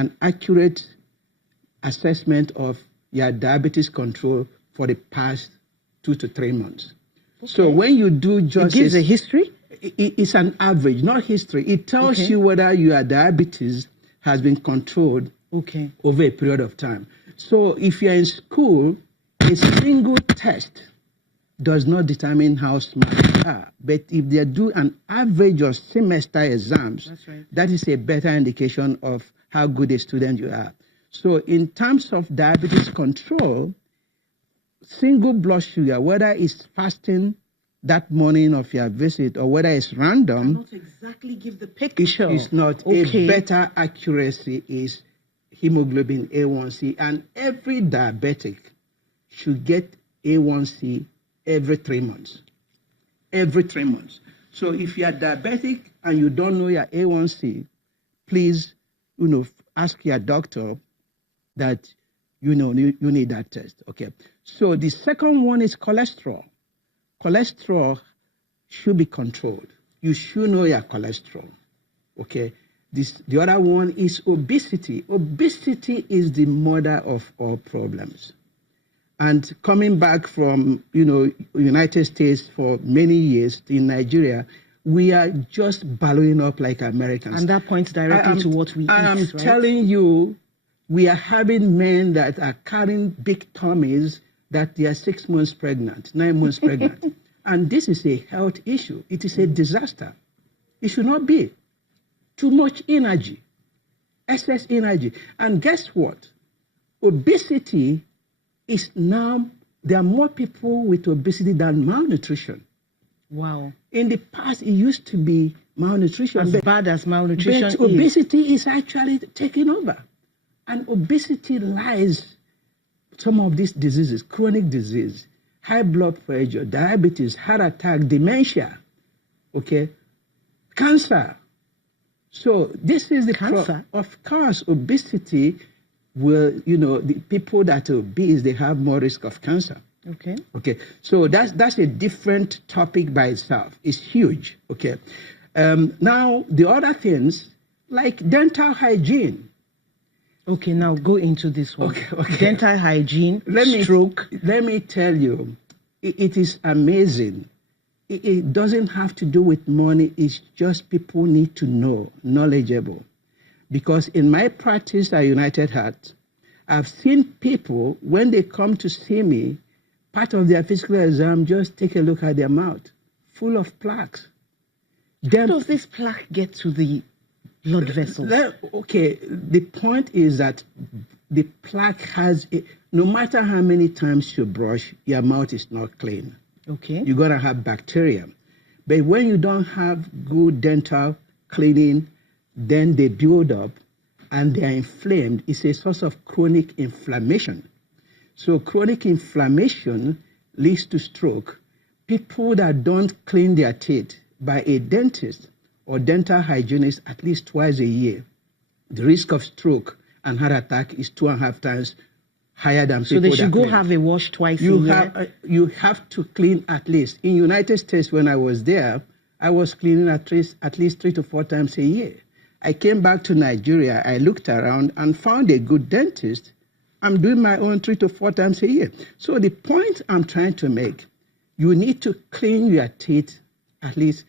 an accurate assessment of your diabetes control for the past 2 to 3 months. Okay. So when you do just... It gives a history? It's an average, not history. It tells you whether your diabetes has been controlled over a period of time. So if you're in school, a single test does not determine how smart you are. But if they do an average of semester exams, that is a better indication of how good a student you are. So in terms of diabetes control, single blood sugar, whether it's fasting that morning of your visit or whether it's random, not exactly give the picture. It's not. A better accuracy is hemoglobin A1C, and every diabetic should get A1C every 3 months. Every 3 months. So if you are diabetic and you don't know your A1C, please, ask your doctor that you need that test. Okay. So the second one is cholesterol. Cholesterol should be controlled. You should know your cholesterol. Okay. The other one is obesity. Obesity is the mother of all problems. And coming back from, United States for many years in Nigeria, we are just ballowing up like Americans. And that points directly to what we eat, I'm telling you, we are having men that are carrying big tummies that they are 6 months pregnant, 9 months pregnant. And this is a health issue. It is a disaster. It should not be. Too much energy, excess energy. And guess what? Obesity is now, there are more people with obesity than malnutrition. Wow. In the past, it used to be malnutrition. As bad as malnutrition is. But obesity is actually taking over. And obesity lies some of these diseases, chronic disease, high blood pressure, diabetes, heart attack, dementia, cancer. So this is the cancer. Of course, obesity will, the people that are obese, they have more risk of cancer. Okay. So that's a different topic by itself. It's huge. Okay. Now the other things like dental hygiene. Okay, now go into this one. Okay. Dental hygiene, stroke. Let me tell you, it is amazing. It doesn't have to do with money. It's just people need to know, knowledgeable. Because in my practice at United Heart, I've seen people, when they come to see me, part of their physical exam, just take a look at their mouth, full of plaques. How does this plaque get to the blood vessels? Okay, the point is that the plaque has, no matter how many times you brush, your mouth is not clean. Okay. You're going to have bacteria. But when you don't have good dental cleaning, then they build up and they are inflamed. It's a source of chronic inflammation. So chronic inflammation leads to stroke. People that don't clean their teeth by a dentist or dental hygienist at least twice a year, the risk of stroke and heart attack is 2.5 times higher than people. So they should go have a wash twice a year? You have to clean at least. In United States, when I was there, I was cleaning at least 3 to 4 times a year. I came back to Nigeria, I looked around and found a good dentist. I'm doing my own 3 to 4 times a year. So the point I'm trying to make, you need to clean your teeth at least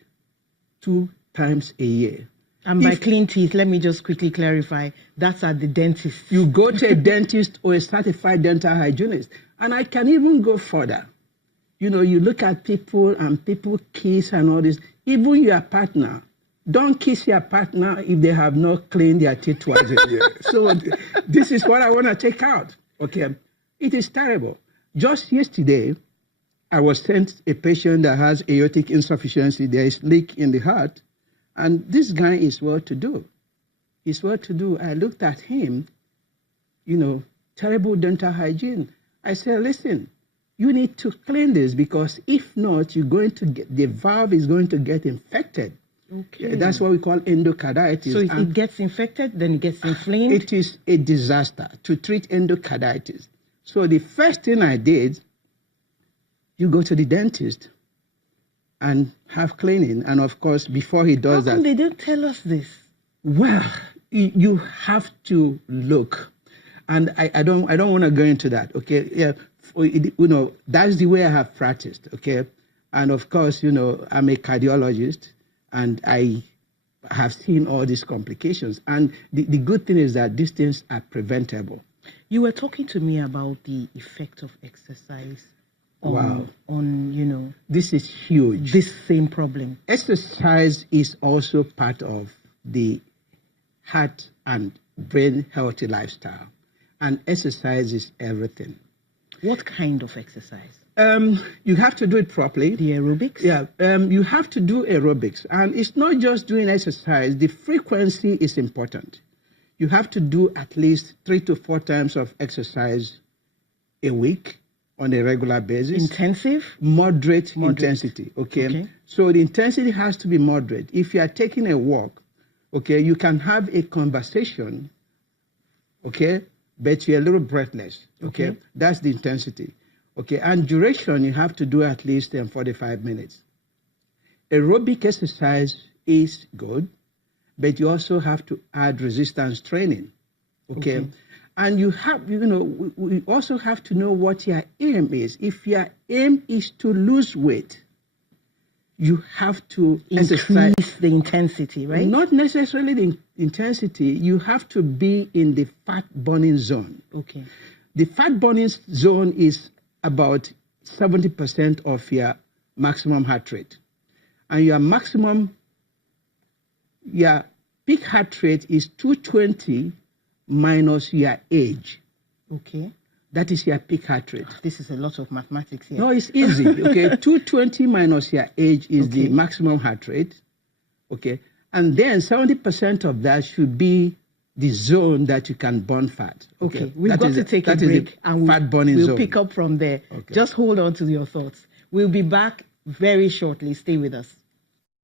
2 times a year. And by clean teeth, let me just quickly clarify, that's at the dentist. You go to a dentist or a certified dental hygienist. And I can even go further. You look at people and people kiss and all this. Even your partner, don't kiss your partner if they have not cleaned their teeth twice a year. So this is what I want to take out. Okay, it is terrible. Just yesterday, I was sent a patient that has aortic insufficiency. There is leak in the heart. And this guy is well-to-do. He's well-to-do. I looked at him, terrible dental hygiene. I said, listen, you need to clean this because if not, the valve is going to get infected. Okay. That's what we call endocarditis. So if it gets infected, then it gets inflamed? It is a disaster to treat endocarditis. So the first thing I did, you go to the dentist and have cleaning. And of course, before he does How come they don't tell us this? Well, you have to look, and I don't want to go into that. Okay, yeah, that's the way I have practiced. Okay, and of course, I'm a cardiologist, and I have seen all these complications. And the good thing is that these things are preventable. You were talking to me about the effect of exercise on this is huge. This same problem. Exercise is also part of the heart and brain healthy lifestyle, and exercise is everything. What kind of exercise? You have to do it properly. The aerobics? Yeah, you have to do aerobics, and it's not just doing exercise. The frequency is important. You have to do at least 3 to 4 times of exercise a week on a regular basis. Intensive? Moderate intensity, okay? So the intensity has to be moderate. If you are taking a walk, okay, you can have a conversation, okay, but you're a little breathless, okay? That's the intensity, okay? And duration, you have to do at least 45 minutes. Aerobic exercise is good, but you also have to add resistance training, okay? And you have, we also have to know what your aim is. If your aim is to lose weight, you have to increase the intensity, right? Not necessarily the intensity. You have to be in the fat burning zone. Okay. The fat burning zone is about 70% of your maximum heart rate. And your peak heart rate is 220 minus your age. Okay. That is your peak heart rate. This is a lot of mathematics here. No, it's easy. Okay, 220 minus your age is the maximum heart rate. Okay, and then 70% of that should be the zone that you can burn fat. Okay, we've got to take a break, and we'll pick up from there. Okay. Just hold on to your thoughts. We'll be back very shortly. Stay with us.